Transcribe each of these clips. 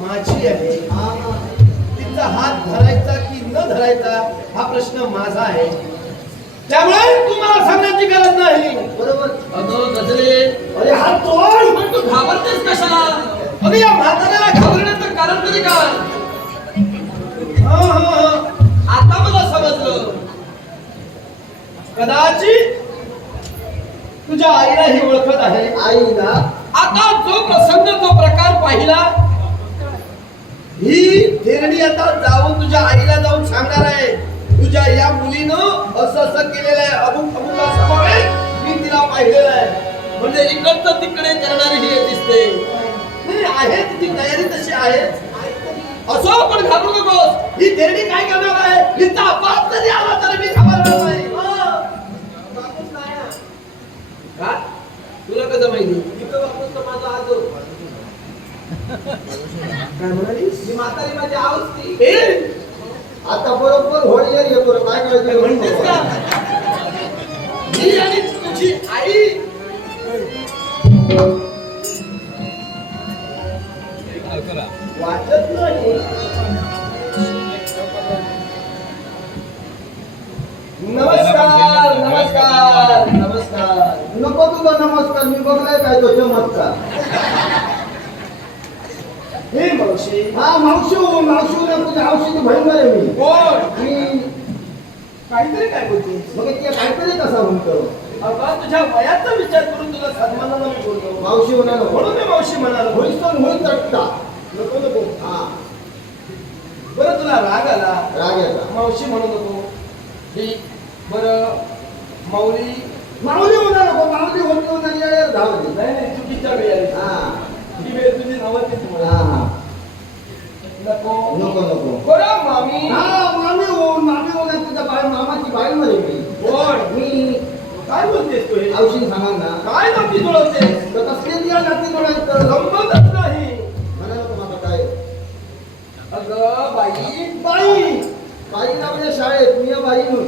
माझी आहे, तिचा हात धरायचा की न धरायचा हा प्रश्न माझा आहे. त्यामुळे तुम्हाला सांगण्याची गरज नाही. बरोबर. अगं गजरे, अरे हात तोड. पण तू घाबरतेस कशाला? अगं या म्हाताऱ्याला घाबरण्याचं कारण तरी काय? आता मला समजलं. कदाचित तुझ्या आईला ही ओळखत आहे. आईला आता जो प्रसंग, जो प्रकार पाहिला, ही थेरडी आता जाऊन तुझ्या आईला जाऊन सांगणार आहे, तुझ्या या मुलीनं असं असं केलेलं आहे, अमुक अमुक समावेश मी तिला पाहिलेलं आहे. म्हणजे इकडचं तिकडे करणारी ही दिसते. नाही आहे, तिची तयारी तशी आहे. असो, पण घाबरू नकोस. ही थेरडी काय करणार आहे? हिचा बाप जरी आला तरी मी घाबरणार नाही. का? तुला कसं माहिती? इथं बापूस तर माझा आजो. काय म्हणालीस? ही म्हातारी माझी आऊस ती. आता बरोबर होळीवर येतो रे, काय करायचं म्हणतेस का? मी आणि तुझी आई वाटत नाही. नमस्कार नमस्कार नमस्कार. नको तुझा नमस्कार, मी बघलाय काय तो चमत्कार. हे मावशी. हा मावशी तुझ्या औषधी भयंकर आहे मी. कोण? मी काहीतरी काय बोलतेस? मग ते काहीतरी कसा म्हणतो. अगं तुझ्या वयाचा विचार करून तुला सन्मानानं मी बोलतो. मावशी म्हणालो म्हणून मी मावशी म्हणालो. होईल सण होईल चटका. नको नको. हा बरं तुला राग आला, राग येता. मावशी म्हणू नको. ठीक. बरं माऊली. माऊली होणार नको, माऊली होती होणार येणार धावली. नाही नाही, चुकीच्या वेळी आली. हा ही वेळ तुझी नव्हतीच हा म्हणा. हा नको नको नको. बरं मामी. हा मामी होणार तुझ्या बाई, मामाची बाई मध्ये मी. कोण? मी काय बोलतेस तू हे? औषधी सांगाल ना. काय नक्की जुळवतेस? तर कसले दिया जाती जोडायचं गंमतच नाही. म्हणाल तुम्हाला काय. अगं बाई. बाई बाई लावल्या शाळेत मी बाई म्हणून.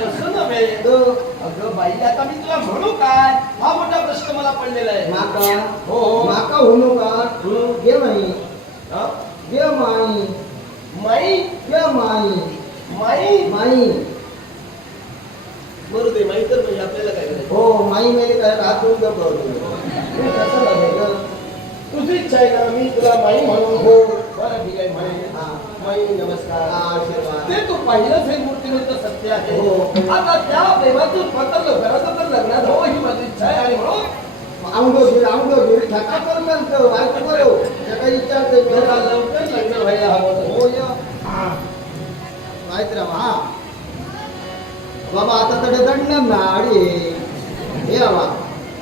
कसं नव्हे. अगं बाई, आता मी तुला म्हणू काय? हा मोठा प्रश्न मला पडलेला आहे. माका हो. माका होणू का घे माई. हा? घे माई. माई. घे माई. माई. माई. बरं ते माई तर नाही, आपल्याला काय करायचं? हो माई मेले काय हात धुवून जातो. कसं लागेल. तुझी इच्छा आहे ना, मी तुला माई म्हणून. हो. बरं ठीक आहे. माई. हा माई नमस्कार. आशीर्वाद. ते तू पाहिलंच हे मूर्तीवंत सत्य आहे. हो. आता त्या प्रेमातून पत्र लवकरात तर लग्नात हो ही माझी इच्छा आहे. आणि म्हणून आंगो घे ठका करून म्हणतो ऐकू बरो त्या काही विचारते जरा लवकर लग्न व्हायला हवं होतं. हो या माहित राहा. हा बाबा आता तडे दंड ना अडे हे बाबा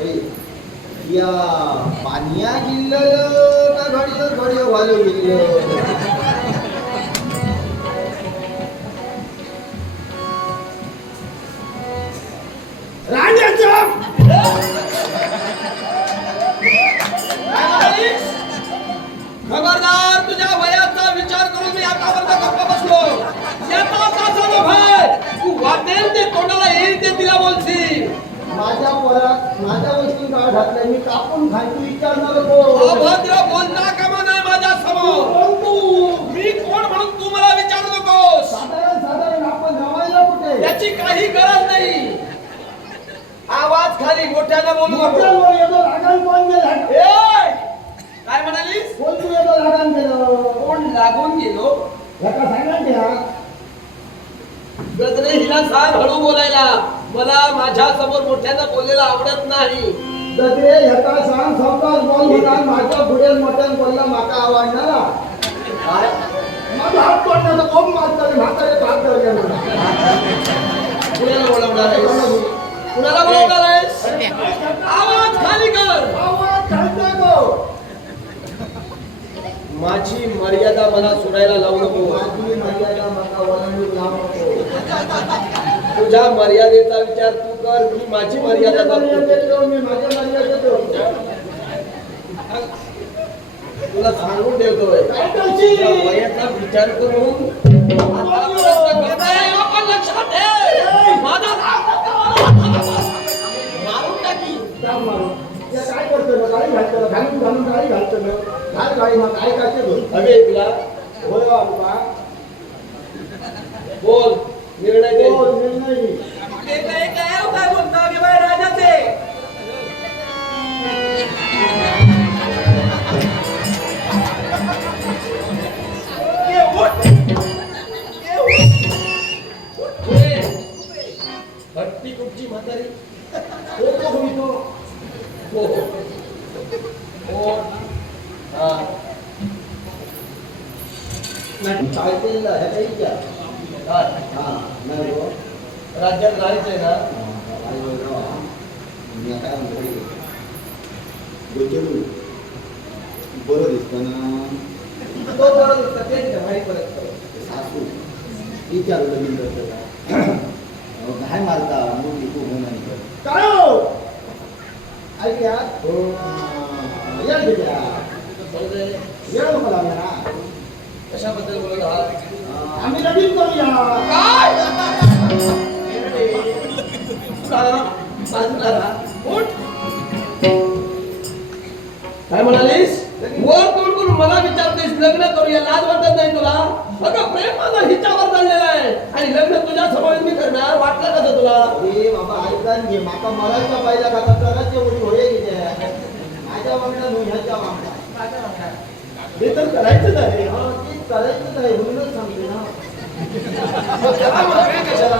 अरे या पानिया गिल्लं का घडियो वालो गिल्लं. खबरदार, तुझ्या वयाचा विचार करून मी आतापर्यंत गप्पा बसलो. याचा तासाचा भय. तू वाटेल ते तोंडाला येईल ते तिला बोलशील. माझ्या पोरात माझ्या वस्तू काळ घातलाय मी कापून खायची विचारणार नको. अभद्र बोलता कामा नाही माझ्या समोर. मी कोण म्हणून तू मला विचारू नकोस. साधारण आपण जमायला कुठे याची काही गरज नाही. आवाज खाली मोठ्यानं बोलू नको. लागान कोण गेलं. ए! काय म्हणालीस? कोण तू येतो लागान गेलं. कोण लागून गेलो? याचा सांगा घ्या. गजरे, हिला सांग हळू बोलायला. मला माझ्या समोर मोठ्यानं बोललेला आवडत नाही. गजरे ह्याचा सांग सावकाश बोल होणार. माझ्या पुढे मोठ्यान बोलला माका आवडणारा. काय? माझा हात तोडण्याचा कोण मारतात म्हातारे हात धरले. कुणाला बोलवणार आहेस? कुणाला बोलवणार आहेस? आवाज खाली कर. आवाज खालचा गो. माझी मर्यादा मला सोडायला लावू नको. माझी मर्यादा माका वळणूक लावू नको. तुझ्या मर्यादेचा विचार तू कर. मी माझी मर्यादा करतो. मी माझ्या मर्यादेत तुला सांगून ठेवतोय. काय करशील? तुझ्या वयाचा विचार करून आतापर्यंत करताय. आपण लक्षात ठेव. माझा बाई मग काय काचे घेऊन हवे तुला होय बाबा बोल निर्णय दे हो निर्णय ते काय बोलता की बाय राजाचे पुढे भट्टी कुठची म्हातारी होतो होई तो हो हो हा काय केलेलं आहे काही क्या काय? हा नाही हो राज्यात राहायचंय ना मी काय म्हणतो गोचरू बरं दिसतं ना तो बरोबर दिसतो ते भाई परत सासू विचारलं मी काय मारता मुली तू म्हणून काय हो ऐक या या घेत्या म्हणजे येळ नको लागला ना कशाबद्दल बोलत आहात आम्ही लगीन करूया काय बाजूला राहा. उठ. काय म्हणालीस वर तोड करून मला विचारतेस लग्न करूया लाज वाटत नाही तुला अगं प्रेम माझं हिच्यावर चाललेलं आहे आणि लग्न तुझ्या समोर मी करणार वाटलं कसं तुला ए बाबा ऐकान घे माका मरायचा पाहिला का तर एवढी होय की माझ्या वांगडा नो ह्याच्या वांगडा हे तर करायचंच आहे हा ते करायचंच आहे म्हणूनच सांगते ना त्याला म्हणतोय कशाला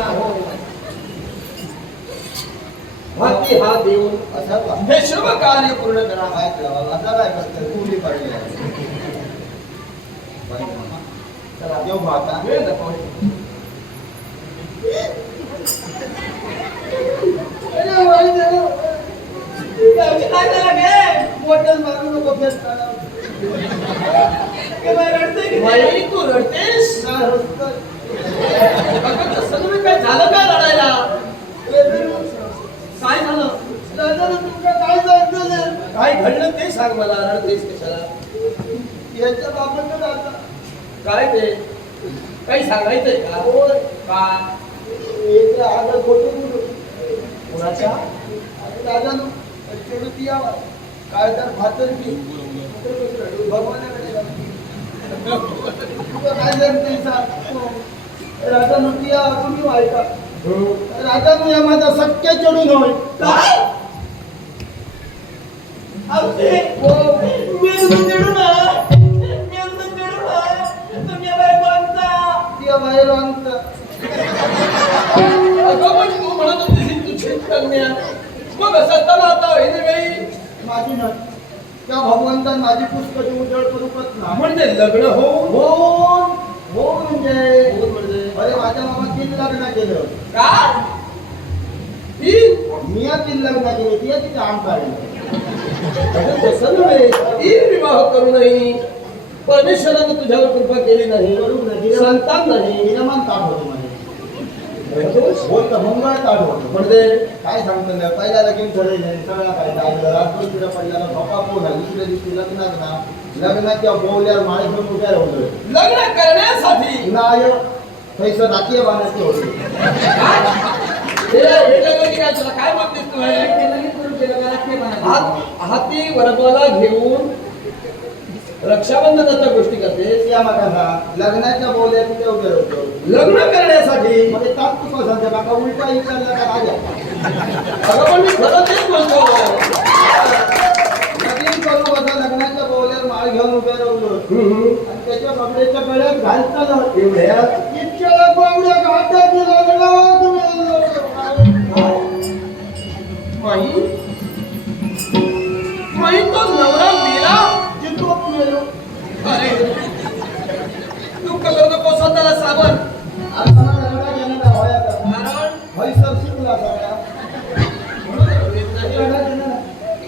हाती हात देऊन असं का हे शुभ कार्य पूर्ण करा काय करावं असं काय करतं कुंडली काढली चला देऊ माता वेळ नको. काय झालं गे मोठ्याच मारू नको फेस काढा की बाय रडते की बाई, तू रडतेस काय हसतं अगं तसं तुम्ही काय झालं काय लढायला काय झालं दादा तुमका काय सांगतो काय घडलं ते सांग मला रडतेस कशाला याच्या बाबत दादा काय ते काही सांगायचंय का होय का याच्या आगर खोटं बोलू कोणाच्या दादा तेवढं ती यावं काय तर भातर की भगवानाकडे काय जमते राजा नुटी या तुम्ही ऐका राजा नु या माझा सख्य चढून होय काय आमचे मेलून देडू ना मेलून देडू ना तुम्ही बाय कोणता ती बाहेर अंत अगं पण तू म्हणत होतीस ही तुझी कन्या मग असं तर आता हिने वेळी माझी न त्या भगवंतान माझी पुस्तके उजळ करूच ना म्हणजे लग्न होऊन हो हो म्हणजे होऊन म्हणजे अरे माझ्या मामा 3 लग्न केलं का ही मिया 3 लग्न केले ती तिथे आम काढली अगं तसं नव्हे ही विवाह करूनही परमेश्वरानं तुझ्यावर कृपा केली नाही बरोबर आहे. संतान नाही निरमान ताट होतो मध्ये होत मंगळ ताट होतो म्हणजे काय सांगतो ना पहिल्या लगीन ठरले सगळं काय झालं रात्र तिला पडल्याला बापा पोहा दुसऱ्या दिवशी लग्नात ना लग्नाच्या बोवल्यावर माळे घेऊन उभ्या राहतो लग्न करण्यासाठी नाय पैसा दाखिये बाणाचे होते हे लग्न काय तुला काय मागतेस तू हाती वरमाला घेऊन रक्षाबंधनाच्या गोष्टी करतेस या मागा लग्नाच्या बोवल्या तिथे उभे राहतो लग्न करण्यासाठी मग ते ताप तुका सांगते बाका उलटा विचारला का राजा अगं पण मी खरं तेच बोलतो लगीन करू बघा लग्नाच्या बोवल्यावर माळ घेऊन उभे राहतो आणि त्याच्या बाबड्याच्या गळ्यात घालताना एवढ्या इतक्या बाबड्या घाटात लग्नावर तुम्ही माही माही तो नवरा मेला जितो मेलो अरे तू कलर नको स्वतःला साबण आता लग्ना घेणार होया का कारण हरिसर शिकला सगळ्या म्हणून रडवीत नाही. लग्ना घेणार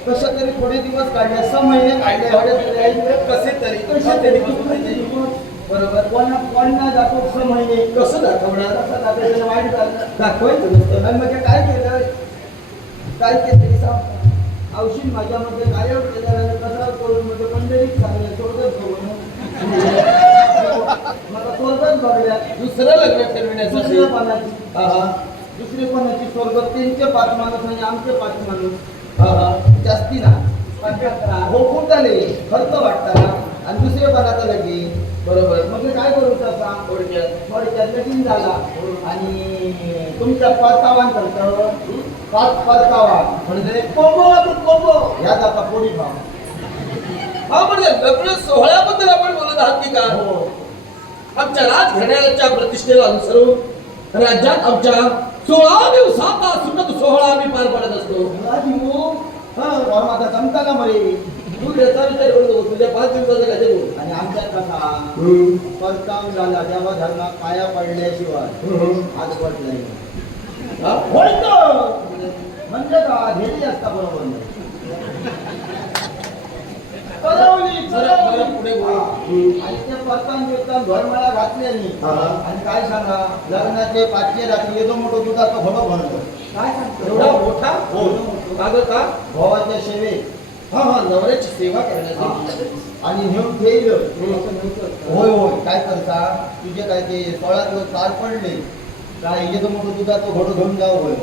कसं तरी थोडे दिवस काढले 6 महिने काढले एवढे कसे तरी कसे तरी बरोबर कोणा जातो 6 महिने कसं दाखवणार कसं दाखवायचं वाईट झालं दाखवायचं नसतं आणि म्हणजे काय केलं काय केलं सांग औषध माझ्यामध्ये गायब केलं कसा करून म्हणजे पंढरीत सांगले सोडत घेऊन मला स्वर्गात बघल्या दुसरं लग्न ठरविण्यासाठी दुसऱ्या पानाची हा हा दुसरी पानाची स्वर्ग 3 5 माणूस आणि आमचे 5 माणूस हा हा जास्ती ना हो कुठाले खर्च वाटताना आणि दुसरे पण आता लगीन. बरोबर. मग मी काय करू तसा थोडक्यात थोडक्यात लगीन झाला आणि तुमच्या परतावा करतं परतावा म्हणजे कोंबो यात आता पोळी भाव. हा म्हणजे लग्न सोहळ्याबद्दल आपण बोलत आहात की का? हो आमच्या राजघराण्याच्या प्रतिष्ठेला अनुसरून राज्यात आमच्या 16 दिवसाचा सुन्नत सोहळा आम्ही पार पाडत असतो. और माझा जमता का मरे. तू त्याचा विचार करतो तुझ्या 5 दिवसाचा काय ते बोल. आणि आमच्यात कसा परताव झाला तेव्हा धर्मा पाया पडल्याशिवाय हात पट नाही. हा? म्हणजे का घेतली असता बरोबर नाही. बरं, पुढे बोल. आणि ते परतान बिरतान धर्माला घातले नाही. हा. आणि काय सांगा लग्नाचे 5 रात्री येतो मोठो दुधाचं घोडं भरतो. काय एवढा सांगतो मोठा हो. कागद का? भावाच्या सेवेत हा हा नवऱ्याची सेवा करण्यासाठी. आणि नेऊन ठेवलं. होय होय काय करता तुझे काय ते 16 दिवस पार पडले काय येतो मोठं दुधाचं घोडं घेऊन जाऊ होय.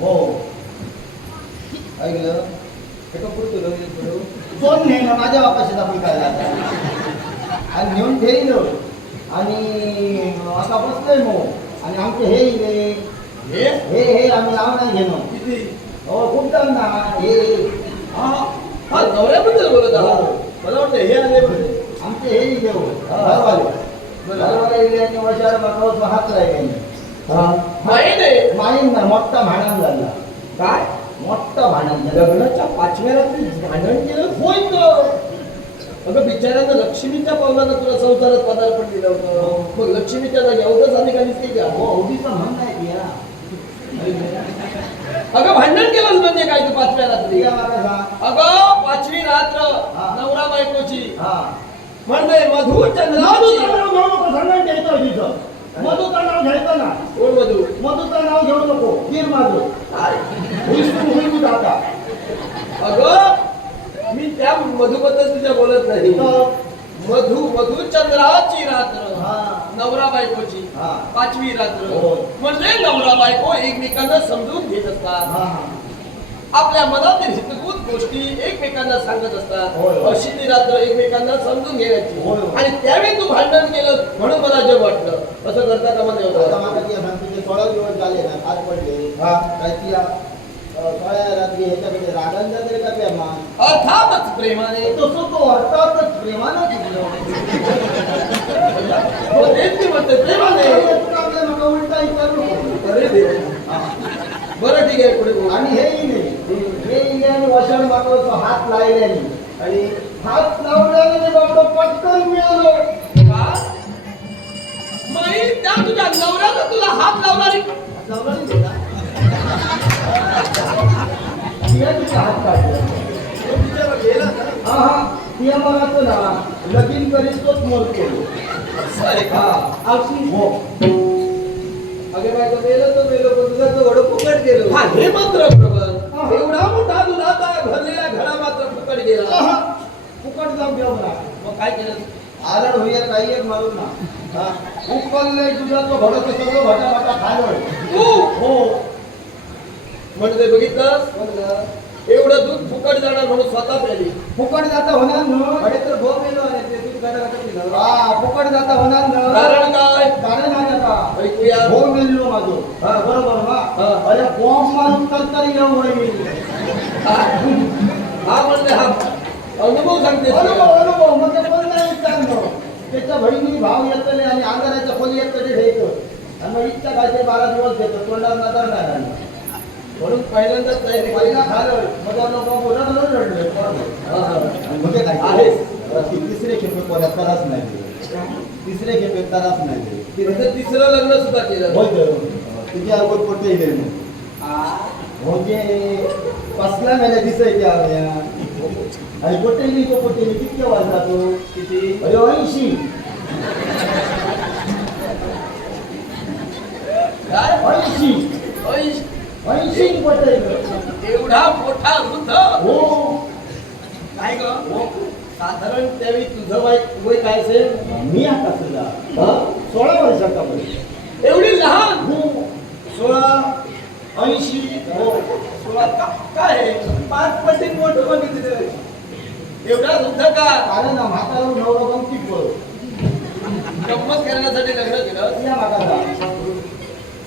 हो ऐकलं कोण नेलं माझ्या बापाशी आपण काय आणि नेऊन ठेवलं आणि आता बसलोय मग आणि आमचे हे हे हे हे आम्ही नाव नाही घेणं. किती? हो खूप जण ना हे हा हा नवऱ्याबद्दल बोलत आहात. हो. मला वाटतं हे आले म्हणजे आमचे हे घेऊ बरं. घरवाले वर्षाला बनवायचं हात राहिले माहीत आहे माहीत ना मोठा भांडण झाला. काय? मोठा भांडण झालं. लग्नाच्या 5व्या रात्री भांडण केलं होय तर. अगं बिचाऱ्यानं लक्ष्मीच्या पावलानं तुला संसारात पदार्पण दिलं होतं. मग लक्ष्मीच्या जागी अवघड झाली का दिसते का? हो अवधीचं म्हणणं आहे की या. अगं भांडण केलं म्हणजे काय तू 5व्या रात्री? या मला सांग. अगं 5वी रात्र हा. नवरा बायकोची हा म्हणजे मधु चंद्राची. मधुचं नाव घ्यायचं ना. कोण मधु? मधुचं नाव घेऊ नको. वीर माझं होईल आता. अगं मी त्या मधुबद्दल तुझ्या बोलत नाही. मधु चंद्राची रात्र हा. नवरा बायकोची हा. 5वी रात्र हो. म्हणजे नवरा बायको एकमेकांना समजून घेत असतात. हा आपल्या मनातील हितगुज गोष्टी एकमेकांना सांगत असतात. होय, होय. अशी ती रात्र एकमेकांना समजून घ्यायची. होय, होय. आणि त्यावेळी तू भांडण केलं म्हणून मला जग वाटलं. असं करता कामा नये आता होतं. माका ती सांगते 16 दिवस झाले ना आज पडले. हा. काय ती 16 रात्री ह्याच्याकडे रागांचा तरी का प्रेमा अर्थातच प्रेमाने. तसं तो अर्थातच प्रेमानं शिकलो. हो, तेच मी म्हणते प्रेमाने. नका उलटा विचारू नको. अरे देवा. बरं ठीक आहे पुढे बोल. आणि हेही नाही हे आणि वचन मागवतो हात लावल्याने आणि हात लावल्याने बाबा पटकन मिळालो. का? माई त्या तुझ्या नवऱ्यानं तुला हात लावणारी लावला नाही का? तिला तिचा हात काढला. तो बिचारा गेला ना. हा हा तिया मनाचं ना लगीन करीत तोच मरतो. असं आहे का? अशी हो अगे बायको मेलं तर मेलं पण तुझं तर घडं फुकट गेलं. हा हे मात्र बरोबर. एवढा मोठा दुधाचा भरलेला घडा मात्र फुकट गेला. फुकट जाऊन घेऊ ना. मग काय केलं? आरड होईया काही एक मारून ना. हा उकलले दुधाचं घडं तर सगळं भटा भटा खायला. तू हो म्हणजे बघितलंस एवढं दूध फुकट जाणार म्हणून स्वतः प्याली. फुकट जाता होणार ना. अरे तर भो मेलो आहे ते दूध गाडा पिलं. हा फुकट जाता होणार ना. कारण काय? कारण आहे आता ऐकूया. हो मिळलो माझो. हा. बरोबर ना. हा. अरे बॉम्ब मारून तर येऊ होईल. हा म्हणजे हा अनुभव सांगते. अनुभव अनुभव म्हणजे पण नाही विचारलं. त्याच्या बहिणी भाव येतले आणि अंधाराच्या खोली येतले ठेवतो आणि मग इच्छा खायचे 12 दिवस देतो तोंडावर नजर नाही राहिली. म्हणून पहिल्यांदाच तयारी पहिला खाल्लं मग लोक बोलत रडले. म्हणजे काय आहेस. तिसरे खेपे कोणा त्रास नाही दिले. तिसरे खेपे त्रास नाही दिले. म्हणजे तिसरं लग्न सुद्धा केलं. तुझ्या अगोदर पोटे गेले म्हणजे कसला मेल्या दिसायच्या आणि पोटेली तो पोटेली किती वाजला तो किती? अरे 80 काय? 80 पोटेल. एवढा मोठा वृद्ध. हो काय ग? साधारण त्यावेळी तुझं वय काय असेल? मी आता सुद्धा 16 वर्षाचा पण एवढी लहान. हो 16 80 हो 16 काय 5 पटीत मोठं बघितलं. एवढा वृद्ध का कारण ना म्हातारा नवरा गमतीत बोल गंमत करण्यासाठी लग्न केलं या मागाचा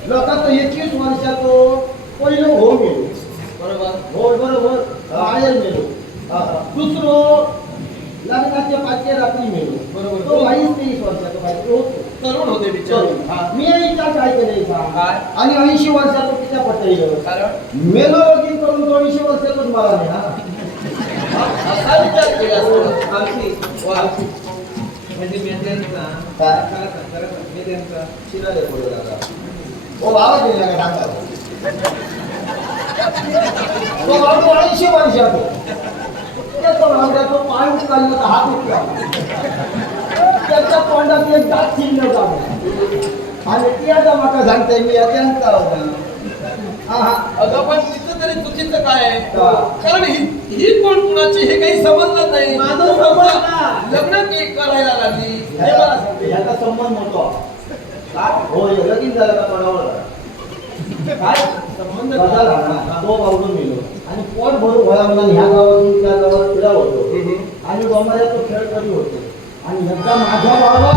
लोकांचं 21 वर्षातो पहिलं हो गेलो बरोबर हो बरोबर आयल मेलो दुसरो लग्नाच्या 5 रात्री मेलो बरोबर. तो 22-23 वर्षाचा बायको होतो तरुण होते बिचारे हा. मी विचार काय केले काय? आणि 80 वर्षाचं तिच्या पटलं कारण मेलो लगीन करून 200 वर्षातच मला नाही हा असा विचार केला असतो. मावशी वा. म्हणजे मेंढ्यांचा काय? करा मेंढ्यांचा शिराले बोलू लागला ओ आवाज दिला का सांगा तो बाबू 80 वर्षाचा त्याचा नवऱ्याचा पाय उचलला तर हात उचला त्याच्या तोंडात एक दात चिल्ल जाणं आणि ती आता माका सांगते मी अत्यंत अगं पण तिचं तरी चुकीचं काय आहे का? कारण ही कोण कुणाची हे काही समजलं नाही माझं समजलं. लग्न करायला लागली हे मला सांगते. याचा संबंध होतो होय लगीन झालं का तोंडावर काय संबंध बदल झाला ना तो बावडून गेलो आणि पोट भरून वया मला ह्या गावातून त्या गावात फिरा होतो आणि डोंबऱ्यात तो खेळ करी होतो आणि एकदा माझ्या बाबा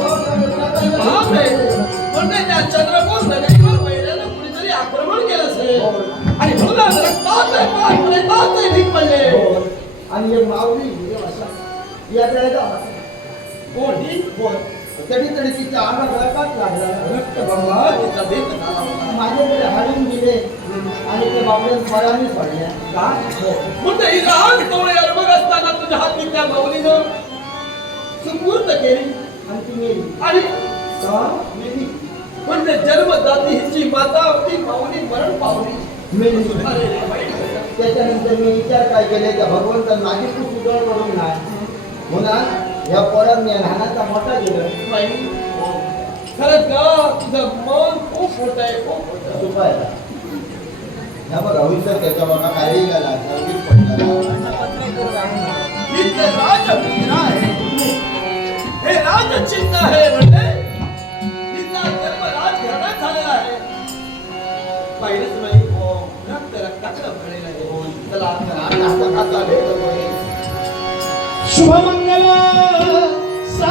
बाप रे. म्हणजे त्या चंद्रपूर नगरीवर पहिल्यांदा कुणीतरी आक्रमण केलं असेल आणि म्हणून रक्ताचे पाय रक्ताचे ढीग पडले आणि एक माऊली या त्याला कोण ही तरी तरी तिच्या अंगात रक्तात लागला रक्त गंगा तिचा भेद झाला. माझ्याकडे हाडून दिले आणि ते बापड्या फळाने पडल्या का म्हणजे ही लहान कवळी अर्भक असताना तुझ्या हाती त्या माऊलीनं सुपूर्द केली आणि ती मेली आणि का मेली म्हणजे जन्मदाती हिची माता होती माऊली मरण पावली मेली अरे रे, वाईट घटना. त्याच्यानंतर मी विचार काय केले त्या भगवंतान माझी खूप उजळ पडून नाही म्हणून या पोरात मी लहानाचा मोठा गेलो बाई, खरंच ग तुझं मन खूप मोठं आहे खूप मोठं आहे. सुपायला ह्या बघा विचार त्याच्या बघा काय गेला सर्विस पडला ही तर राजमुद्रा आहे हे राजचिन्ह आहे म्हणजे हिचा जन्म राजघराण्यात झालेला आहे पाहिलंच नाही रक्त रक्ताकडे भरलेलं आहे चला आता भेट शुभमंगल सा